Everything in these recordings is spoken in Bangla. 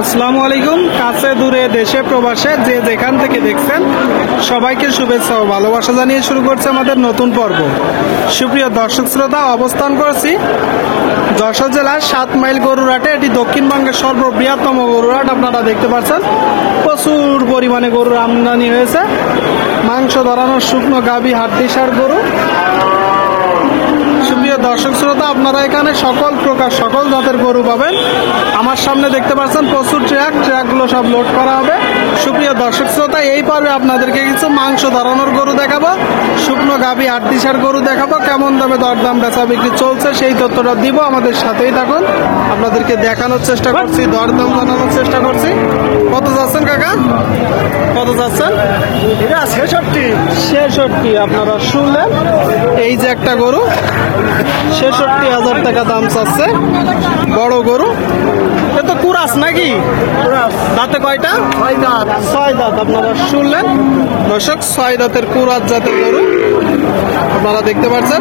আসসালামু আলাইকুম। কাছে দূরে দেশে প্রবাসে যে যেখান থেকে দেখছেন সবাইকে শুভেচ্ছা ও ভালোবাসা জানিয়ে শুরু করছে আমাদের নতুন পর্ব। সুপ্রিয় দর্শক শ্রোতা, অবস্থান করছি যশোর জেলার 7 মাইল গরুরহাটে। এটি দক্ষিণবঙ্গের সর্ববৃহত্তম গরুরহাট। আপনারা দেখতে পাচ্ছেন প্রচুর পরিমাণে গরুর আমদানি হয়েছে। মাংস ধরানোর শুকনো গাভী হাড্ডিসার গরু। সুপ্রিয় দর্শক শ্রোতা, আপনারা এখানে সকল প্রকার সকল জাতের গরু পাবেন। আমার সামনে দেখতে পাচ্ছেন প্রচুর ট্রাকগুলো সব লোড করা হবে। সুপ্রিয় দর্শক শ্রোতা, এই পর্বে আপনাদেরকে কিছু মাংস ধরানোর গরু দেখাবো, শুকনো গাভী হাড্ডিসার গরু দেখাবো। কেমন দামে দরদাম বেচা বিক্রি চলছে সেই তথ্যটা দিব। আমাদের সাথেই থাকুন, আপনাদেরকে দেখানোর চেষ্টা করছি, দরদাম জানানোর চেষ্টা করছি। কত যাচ্ছেন কাকা, কত যাচ্ছেন? 66। আপনারা শুনলেন, এই যে একটা গরু 66,000 টাকা দাম চাচ্ছে। বড় গরু, এ তো কুরাস নাকি? দাঁতে কয়টা? 6 দাঁত। আপনারা শুনলেন দর্শক, 6 দাঁতের কুরাস জাতের গরু আপনারা দেখতে পাচ্ছেন।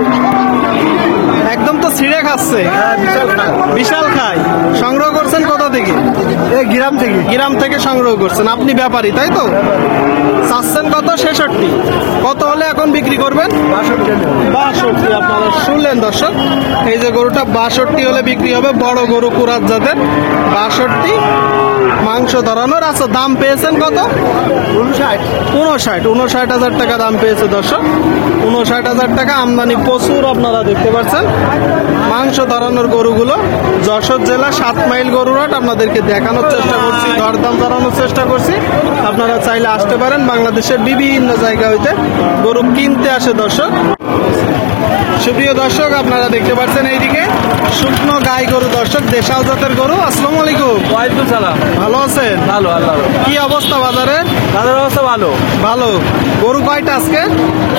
একদম তো ছিঁড়ে খাচ্ছে, বিশাল খায়। সংগ্রহ করছেন কোথা থেকে? গ্রাম থেকে সংগ্রহ করছেন। আপনি ব্যাপারী তাই তো? চাচ্ছেন কত? 66। কত হলে এখন বিক্রি করবেন? 62। আপনারা শুনলেন দর্শক, এই যে গরুটা 62 হলে বিক্রি হবে। বড় গরু কুরাত জাতের, 62 মাংস ধরানোর। আচ্ছা, দাম পেয়েছেন কত? 59,000 টাকা দাম পেয়েছে দর্শক। 59,000 টাকা আমদানি প্রচুর। আপনারা দেখতে পাচ্ছেন মাংস ধরানোর গরুগুলো যশোর জেলা 7 মাইল গরুরহাট। আপনাদেরকে দেখানোর চেষ্টা করছি, দরদাম জানানোর চেষ্টা করছি। আপনারা চাইলে আসতে পারেন। বাংলাদেশের বিভিন্ন জায়গা হইতে গরু কিনতে আসে দর্শক। সুপ্রিয় দর্শক, আপনারা দেখতে পাচ্ছেন এইদিকে শুকনো গাই গরু দর্শক, দেশাল জাতের গরু। আসসালামু আলাইকুম। ওয়ালাইকুম সালাম। ভালো আছেন? ভালো, আল্লাহ। কি অবস্থা বাজারের? বাজারের অবস্থা ভালো। ভালো। গরু কয়টা আজকে?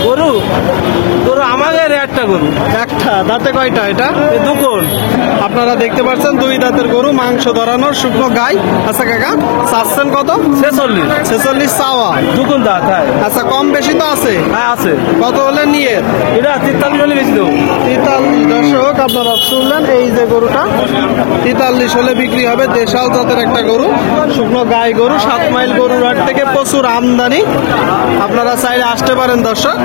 গরু গরু আমাদের একটা গরু। একটা। দাঁতে কয়টা এটা? দুকোন। আপনারা দেখতে পাচ্ছেন 2 দাঁতের গরু, মাংস ধরানোর শুকনো গাই। আচ্ছা কাকা, চাচ্ছেন কত? 46 চাওয়া। দুকোন দাঁত। হ্যাঁ, আচ্ছা, কম বেশি তো আছে? হ্যাঁ আছে। কত হলে নিয়ে? এটা 43 হলে বেশি দেবো। 43। দর্শক, আপনারা শুনলেন, এই যে গরুটা 43 হলে বিক্রি হবে। দেশাল জাতের একটা গরু, শুকনো গাই গরু। 7 মাইল গরুরহাট থেকে প্রচুর আমদানি। আপনারা চাইলে আসতে পারেন দর্শক।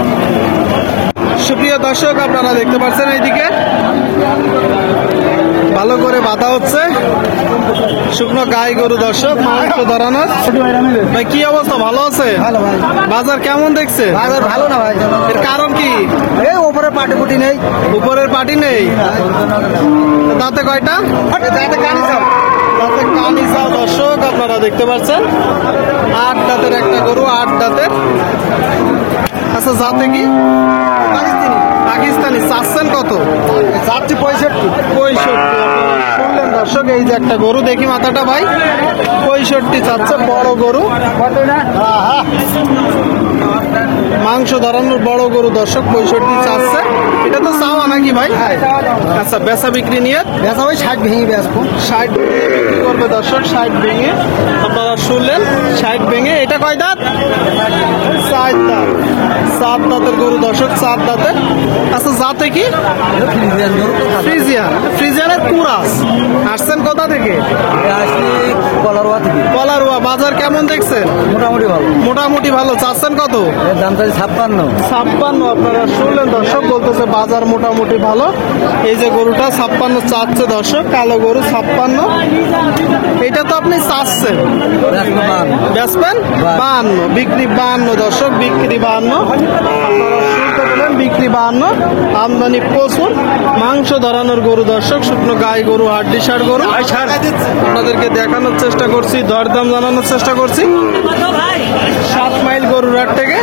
সুপ্রিয় দর্শক, আপনারা দেখতে পাচ্ছেন এইদিকে ভালো করে বাঁধা হচ্ছে শুকনো গাই গরু দর্শক, মাংস ধরানোর। ভাই কি অবস্থা, ভালো আছে? ভালো ভাই। বাজার কেমন দেখছে? বাজার ভালো না ভাই। এর কারণ কি? এই উপরে পাটি নেই। উপরের পাটি নেই। দাঁতে কয়টা? দাঁতে কানি চাও। দাঁতে কানি চাও দর্শক, আপনারা দেখতে পাচ্ছেন। 8 দাঁতের একটা গরু, 8 দাঁতের। আচ্ছা, জাতে কি? পাকিস্তানি। চাচ্ছেন কত? যাচ্ছি 65। শুনলেন দর্শক, এই যে একটা গরু, দেখি মাথাটা ভাই। 65 চাচ্ছে, বড় গরু। কত না? মাংস ধরানোর বড় গরু দর্শক, 65 চাচ্ছে। এটা তো চাওয়া নাকি ভাই? আচ্ছা, বেচা বিক্রি নিয়ে বেচা ভাই 60 ভেঙে বেচবো। 60 বিক্রি করবে দর্শক, 60 ভেঙে। আপনারা শুনলেন, 60 ভেঙে। এটা কয় দাঁত? 4 দাঁত। 7 দাঁতের গরু দর্শক, 4 দাঁতের। আচ্ছা, জাতে কি? ফ্রিজিয়ানের কুরাস। আসছেন কোথা থেকে? কলারোয়া থেকে। কলারোয়া। বাজার কেমন দেখছেন? মোটামুটি ভালো। মোটামুটি ভালো। চাচ্ছেন কত? এর দাম চাই 56। 56। আপনারা শুনলেন দর্শক, বলতেছে বাজার মোটামুটি ভালো। এই যে গরুটা 56 চাচ্ছে দর্শক, কালো গরু 56। এটা তো আপনি চাচ্ছেন, বেচবেন 52। বিক্রি 52 দর্শক, বিক্রি 52। আপনারা শুনতে পেলেন, বিক্রি 52। আমদানি প্রচুর। মাংস ধরানোর গরু দর্শক, শুকনো গাই গরু, হাড্ডিসার গরু। আপনাদেরকে দেখানোর চেষ্টা করছি, দরদাম জানানোর চেষ্টা করছি 7 মাইল গরুরহাট থেকে।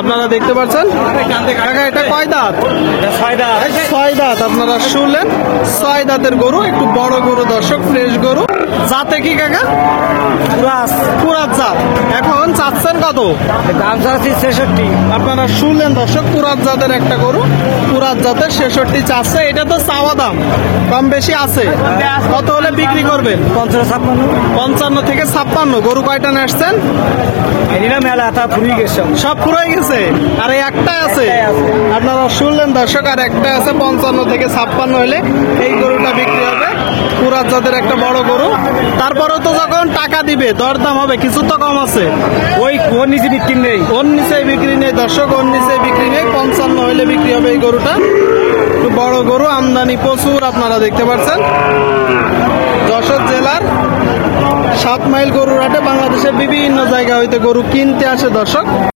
আপনারা দেখতে পাচ্ছেন কাকা, এটা কয় দাঁত? 6 দাঁত। আপনারা শুনলেন, 6 দাঁতের গরু, একটু বড় গরু দর্শক, ফ্রেশ গরু। জাতে কি কাকা? কুরাত জাত। এখন চাচ্ছেন কত? দাম চাচ্ছি 66। আপনারা শুনলেন দর্শক, কুরাত জাতের একটা গরু, কুরাত জাতের 66 চাচ্ছে। এটা তো চাওয়া দাম, কম বেশি আছে। কত হলে বিক্রি করবেন? 55 থেকে 56। গরু কয়টা নেসছেন? মেলা তা ফুরিয়ে গেছে। সব ফুরাই গেছে, আর একটা আছে। আপনারা শুনলেন দর্শক, আর একটা আছে। 55 থেকে 56 হলে এই গরুটা বিক্রি হবে। পুরাত জাতের একটা বড় গরু। তারপরেও তো যখন টাকা দিবে দরদাম হবে, কিছু তো কম আছে। ওই ওর নিচে বিক্রি নেই। ওর নিচে বিক্রি নেই দর্শক, ওর নিচে বিক্রি নেই। 55 হইলে বিক্রি হবে এই গরুটা। একটু বড় গরু, আমদানি প্রচুর আপনারা দেখতে পাচ্ছেন। যশোর জেলার 7 মাইল গরুর হাটে বাংলাদেশের বিভিন্ন জায়গা হইতে গরু কিনতে আসে দর্শক।